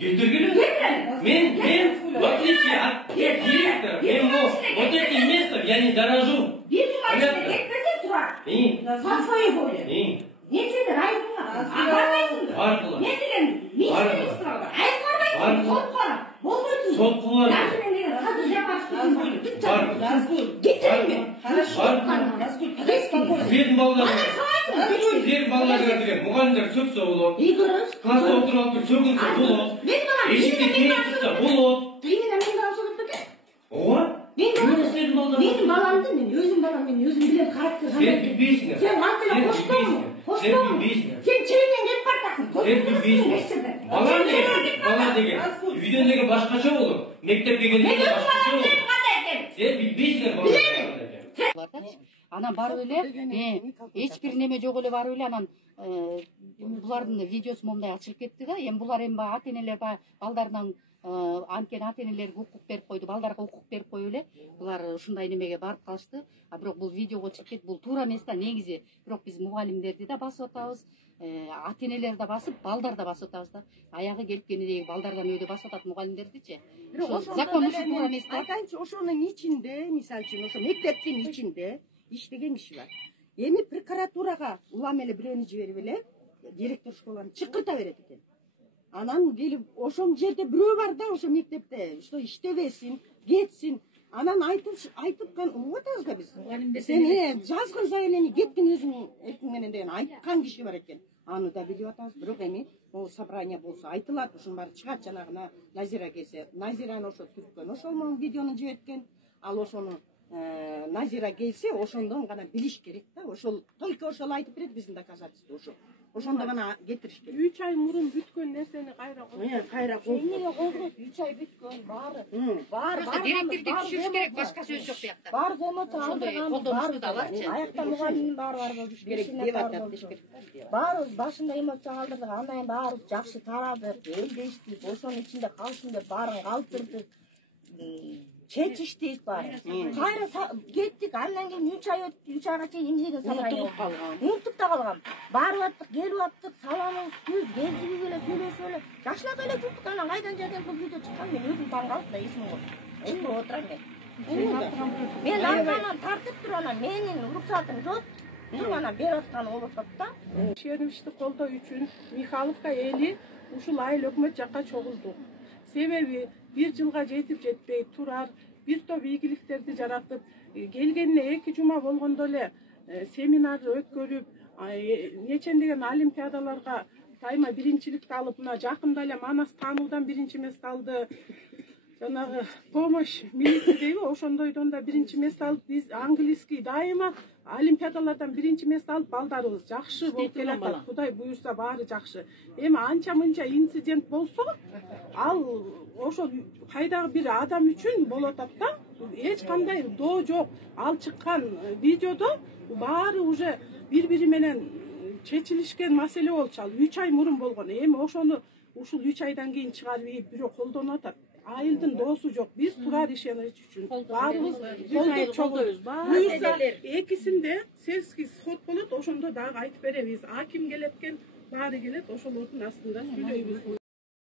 Кетіргілі? Мен, в отличие от директора, вот этим местом я не дорожу. По своей воле. Мен сені районға бармайсыңдар. Арқылы. Мен деген министрлік сұрауға. Айып бармайсың, сот қора. Бол қойсын. Сот қора. Даже мен деген қазір жапаршы. Назгүл. Кетіріңме. Сіздердің балаларға деген мұғалімдер сөксе болады. Класста отырып тұр, сөгінсе болады. Есікте керек тұрса болады. Именно мен қарап сөйлеп кеткен. Оға? Менің баламды мен өзім білем характер. Сен білбейсің. Сен антына қоштың. Сен чаймен келіп бартасың. Сен білбейсің. Бала деген. Үйден деген башқаша olur. Мектепке келгенде башқаша olur. Сен білбейсің бала. Анан барып эле, эч бир неме жок эле барып эле, анан булардын видеосу момундай ачылып кетти да. Эми булар эми ата-энелер балдарынан анткени ата-энелерге укук берип койду, балдарга укук берип коюп эле. Булар ушундай немеге барып калышты. А бирок бул видеого чыгып кетти. Бул туура эмес да негизи. Бирок биз мугалимдерди да басып атабыз, ата-энелерди да басып, балдар да басып атабыз да. Аягы келип кенедеги балдардан өйдө басып атат мугалимдердичи. Закон ушу туура эмес да. Айтайынчы, ошонун ичинде, мисалы үчүн, ошо мектептин ичинде иштеген киши бар. Эми прокуратурага улам эле бирөөнү жиберип эле директор школаны чыкырта берет экен. Анан келип ошол жерде бирөө бар да, ошо мектепте, что иштебесин, кетсин. Анан айтып угуп атабыз да биз. Сен жазган сайын эми кеттиң өзүң эркиң менен деген айткан киши бар экен. Аны да билип атабыз. Бирок эми могу собрание болсо айтылат, ушунун баары чыгат, жанагы Назира келсе. Назираны ошо түрткөн, ошол менен видеону жиберткен. Ал ошону Назира келсе, ошондон гана билиш керек да. Ошол только ошол айтып берет биздин доказательство ошо. Ошондо гана кетириш керек. 3 ай мурун бүткөн нерсени кайра козгойт. Кайра козгойт. Эмнеге козгойт? 3 ай бүткөн баары. Просто директорду түшүрүш керек, башка сөз жок буякта. Баары эмоция алдырган, аларчы. аякта мугалимдин баары бар болуш керек деп атат. Баарыбыз башында эмоция алдырдык, андан баарыбыз жакшы тарадык, элдештик, ошонун ичинде калсын деп баарын калтырдык. Чечиштик баары. Кайра кеттик, андан кийин 3 ай өттү, 3 айга чейин эмне деген унутуп да калган. Барып аттык, келип аттык, салонубуз түз, кезип эле сүйлөшүп эле, жакшылап эле жүрдүк. Анан кайдан жерден бул видео чыккан, мен өзүм таң калдым да, эсим калды. Эми отурам мен. Мен арканан тартып туруп, анан менин уруксатым жок. Туруп анан берип атканы болуп атат да. Шерибишти колдоо үчүн Михайловка эли ушул айыл өкмөт жакка чогулду. Себеби 1 жылга жетип жетпей турар, бир топ ийгиликтерди жаратып, келгенине 2 жума болгондо эле семинар өткөрүп, нечендеген олимпиадаларга тайма биринчиликти алып, мына жакында эле Манас таануудан биринчи место алды. Жанагы помощь милиция дейби, ошондойдон да биринчи место алып, биз английский дайыма олимпиадалардан биринчи место алып, балдарыбыз жакшы болуп келатат. Кудай буюрса баары жакшы. Эми анча-мынча инцидент болсо, ал ошо кайдагы бир адам үчүн болуп атат да. Эч кандай доо жок. Ал чыккан видеодо баары уже бири-бири менен чечилишкен маселе болчу. Ал 3 ай мурун болгон. Эми ошону ушул 3 айдан кийин чыгарып бирөө колдонуп атат. Айылдын доосу жок. Биз турар ишенич үчүн баарыбыз колдоп чогулубуз. Буюрса экисинде сельский сход болот, ошондо дагы айтып беребиз. Аким келеткен, баары келет, ошолордун астында сүйлөйбүз.